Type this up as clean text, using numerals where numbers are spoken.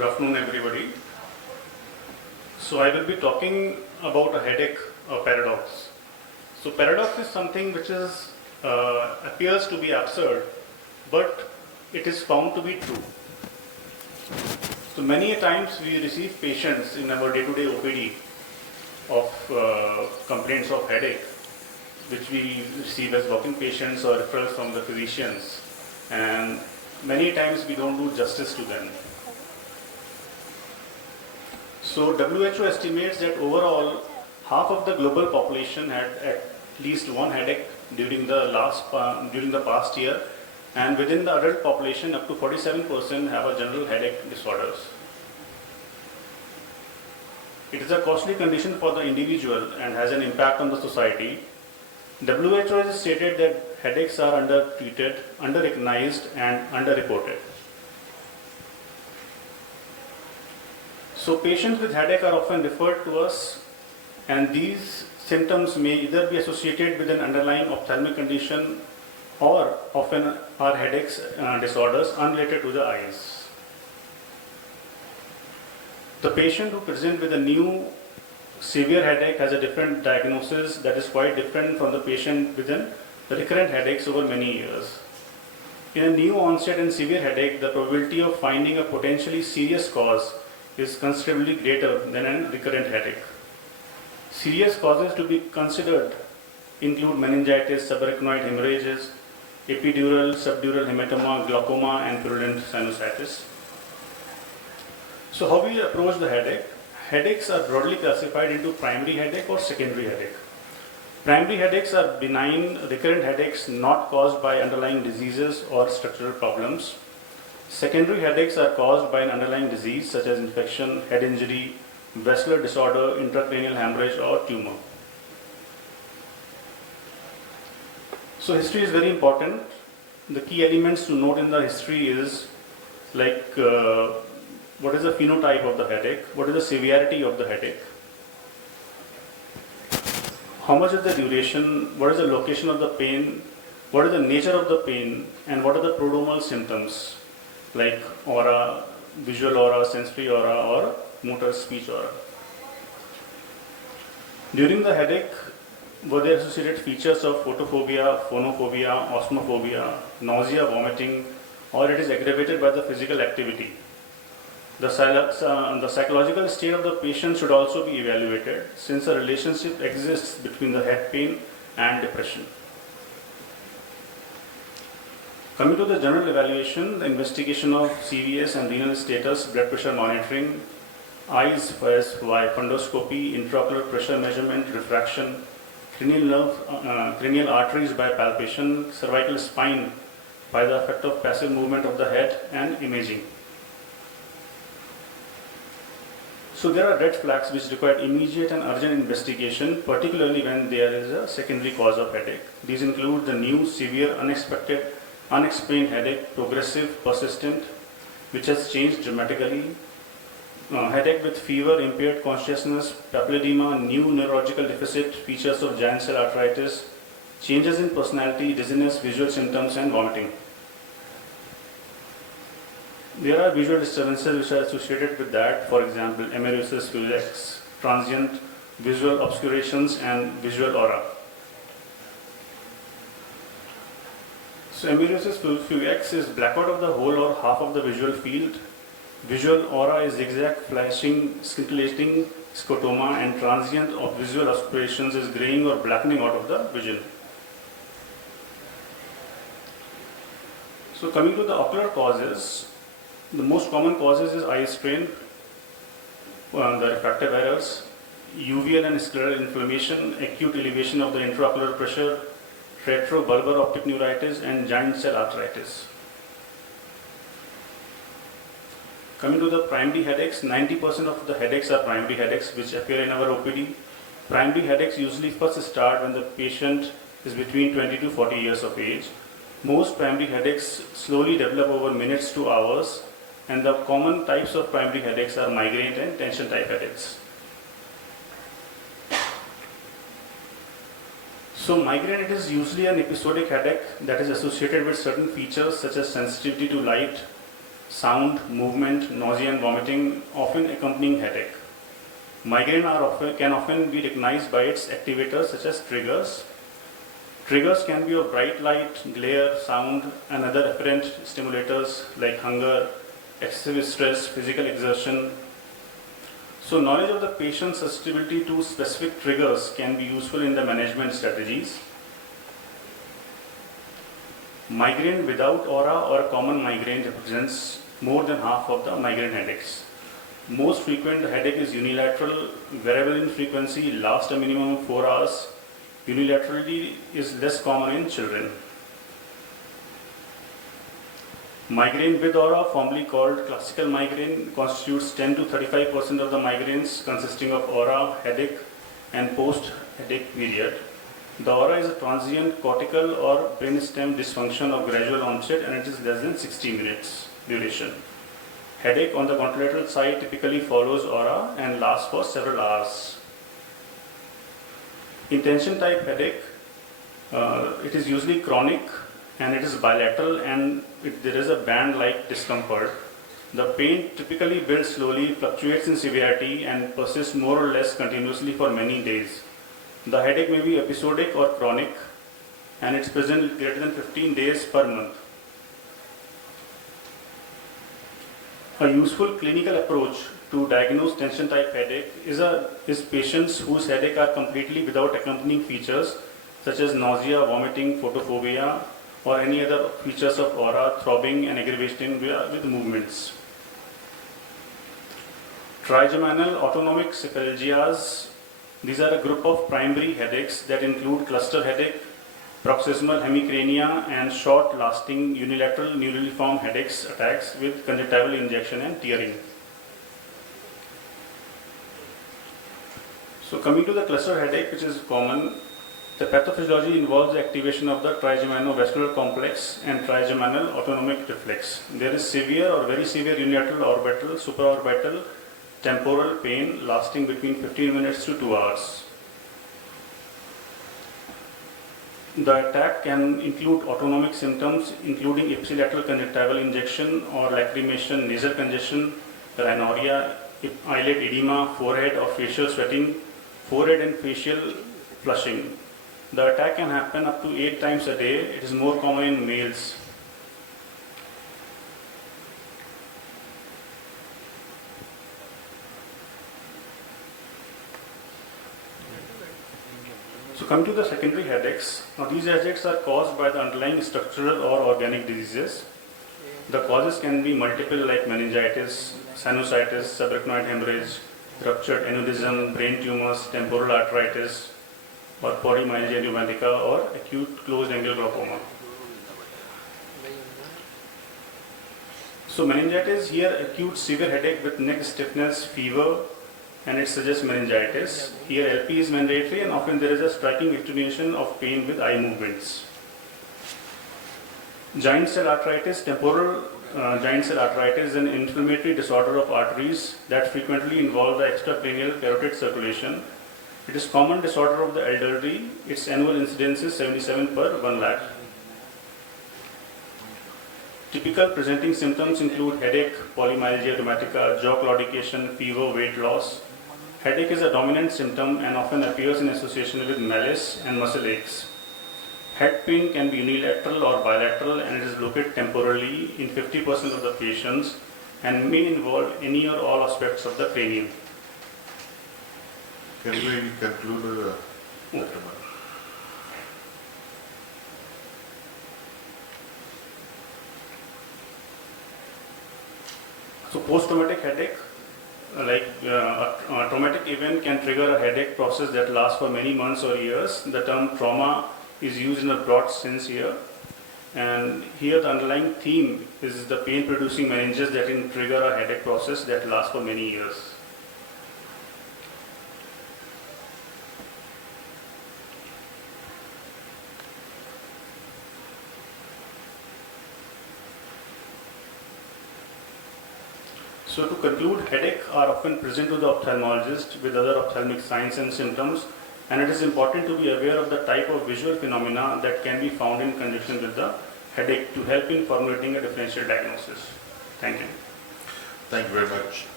Good afternoon, everybody. So I will be talking about a headache, a paradox. So paradox is something which is appears to be absurd, but it is found to be true. So many a times we receive patients in our day-to-day OPD of complaints of headache, which we receive as walk-in patients or referrals from the physicians, and many times we don't do justice to them. So WHO estimates that overall half of the global population had at least one headache during the past year, and within the adult population up to 47% have a general headache disorders. It is a costly condition for the individual and has an impact on the society. WHO has stated that headaches are undertreated, under-recognized and underreported. So patients with headache are often referred to us, and these symptoms may either be associated with an underlying ophthalmic condition or often are headaches disorders unrelated to the eyes. The patient who presents with a new severe headache has a different diagnosis that is quite different from the patient with a recurrent headaches over many years. In a new onset and severe headache, the probability of finding a potentially serious cause is considerably greater than a recurrent headache. Serious causes to be considered include meningitis, subarachnoid hemorrhages, epidural, subdural hematoma, glaucoma, and purulent sinusitis. So how we approach the headache? Headaches are broadly classified into primary headache or secondary headache. Primary headaches are benign, recurrent headaches not caused by underlying diseases or structural problems. Secondary headaches are caused by an underlying disease such as infection, head injury, vascular disorder, intracranial hemorrhage or tumor. So history is very important. The key elements to note in the history is like what is the phenotype of the headache, what is the severity of the headache, how much is the duration, what is the location of the pain, what is the nature of the pain, and what are the prodromal symptoms like aura, visual aura, sensory aura, or motor speech aura. During the headache, were there associated features of photophobia, phonophobia, osmophobia, nausea, vomiting, or it is aggravated by the physical activity? The psychological state of the patient should also be evaluated, since a relationship exists between the head pain and depression. Coming to the general evaluation, the investigation of CVS and renal status, blood pressure monitoring, eyes by fundoscopy, intraocular pressure measurement, refraction, cranial arteries by palpation, cervical spine by the effect of passive movement of the head, and imaging. So there are red flags which require immediate and urgent investigation, particularly when there is a secondary cause of headache. These include the new, severe, unexpected, unexplained headache, progressive, persistent, which has changed dramatically, headache with fever, impaired consciousness, papilledema, new neurological deficit, features of giant cell arteritis, changes in personality, dizziness, visual symptoms, and vomiting. There are visual disturbances which are associated with that, for example, emeresis fugax, transient visual obscurations, and visual aura. So emeresis fugax is blackout of the whole or half of the visual field. Visual aura is zigzag, flashing, scintillating scotoma, and transient of visual obscurations is graying or blackening out of the vision. So coming to the ocular causes, the most common causes is eye strain, the refractive errors, uveal and scleral inflammation, acute elevation of the intraocular pressure, retrobulbar optic neuritis, and giant cell arteritis. Coming to the primary headaches, 90% of the headaches are primary headaches which appear in our OPD. Primary headaches usually first start when the patient is between 20 to 40 years of age. Most primary headaches slowly develop over minutes to hours, and the common types of primary headaches are migraine and tension type headaches. So migraine, it is usually an episodic headache that is associated with certain features such as sensitivity to light, sound, movement, nausea and vomiting, often accompanying headache. Migraine can often be recognized by its activators such as triggers. Triggers can be of bright light, glare, sound, and other apparent stimulators like hunger, excessive stress, physical exertion. So knowledge of the patient's susceptibility to specific triggers can be useful in the management strategies. Migraine without aura or a common migraine represents more than half of the migraine headaches. Most frequent headache is unilateral, variable in frequency, lasts a minimum of 4 hours. Unilaterally is less common in children. Migraine with aura, formerly called classical migraine, constitutes 10 to 35% of the migraines, consisting of aura, headache, and post-headache period. The aura is a transient cortical or brainstem dysfunction of gradual onset, and it is less than 60 minutes duration. Headache on the contralateral side typically follows aura and lasts for several hours. In tension type headache, it is usually chronic and it is bilateral, and there is a band-like discomfort. The pain typically builds slowly, fluctuates in severity, and persists more or less continuously for many days. The headache may be episodic or chronic, and it's present greater than 15 days per month. A useful clinical approach to diagnose tension type headache is patients whose headache are completely without accompanying features such as nausea, vomiting, photophobia, or any other features of aura, throbbing, and aggravation with movements. Trigeminal autonomic cephalgias. These are a group of primary headaches that include cluster headache, paroxysmal hemicrania, and short-lasting unilateral neurally-form headaches attacks with conjunctival injection and tearing. So coming to the cluster headache, which is common, the pathophysiology involves the activation of the trigeminal-vascular complex and trigeminal autonomic reflex. There is severe or very severe unilateral orbital, supraorbital, temporal pain lasting between 15 minutes to 2 hours. The attack can include autonomic symptoms including ipsilateral conjunctival injection or lacrimation, nasal congestion, rhinorrhea, eyelid edema, forehead or facial sweating, forehead and facial flushing. The attack can happen up to 8 times a day. It is more common in males. So coming to the secondary headaches. Now these headaches are caused by the underlying structural or organic diseases. The causes can be multiple, like meningitis, sinusitis, subarachnoid hemorrhage, ruptured aneurysm, brain tumors, temporal arteritis, or polymyalgia rheumatica, or acute closed angle glaucoma. So meningitis, here acute severe headache with neck stiffness, fever, and it suggests meningitis. Here LP is mandatory, and often there is a striking attenuation of pain with eye movements. Giant cell arteritis, temporal giant cell arteritis is an inflammatory disorder of arteries that frequently involve the extracranial carotid circulation. It is common disorder of the elderly. Its annual incidence is 77 per 1 lakh. Typical presenting symptoms include headache, polymyalgia rheumatica, jaw claudication, fever, weight loss. Headache is a dominant symptom and often appears in association with malaise and muscle aches. Head pain can be unilateral or bilateral, and it is located temporally in 50% of the patients and may involve any or all aspects of the cranium. Can we conclude? So post-traumatic headache, a traumatic event can trigger a headache process that lasts for many months or years. The term trauma is used in a broad sense here, and here the underlying theme is the pain-producing meninges that can trigger a headache process that lasts for many years. So to conclude, headache are often present to the ophthalmologist with other ophthalmic signs and symptoms, and it is important to be aware of the type of visual phenomena that can be found in conjunction with the headache to help in formulating a differential diagnosis. Thank you. Thank you very much.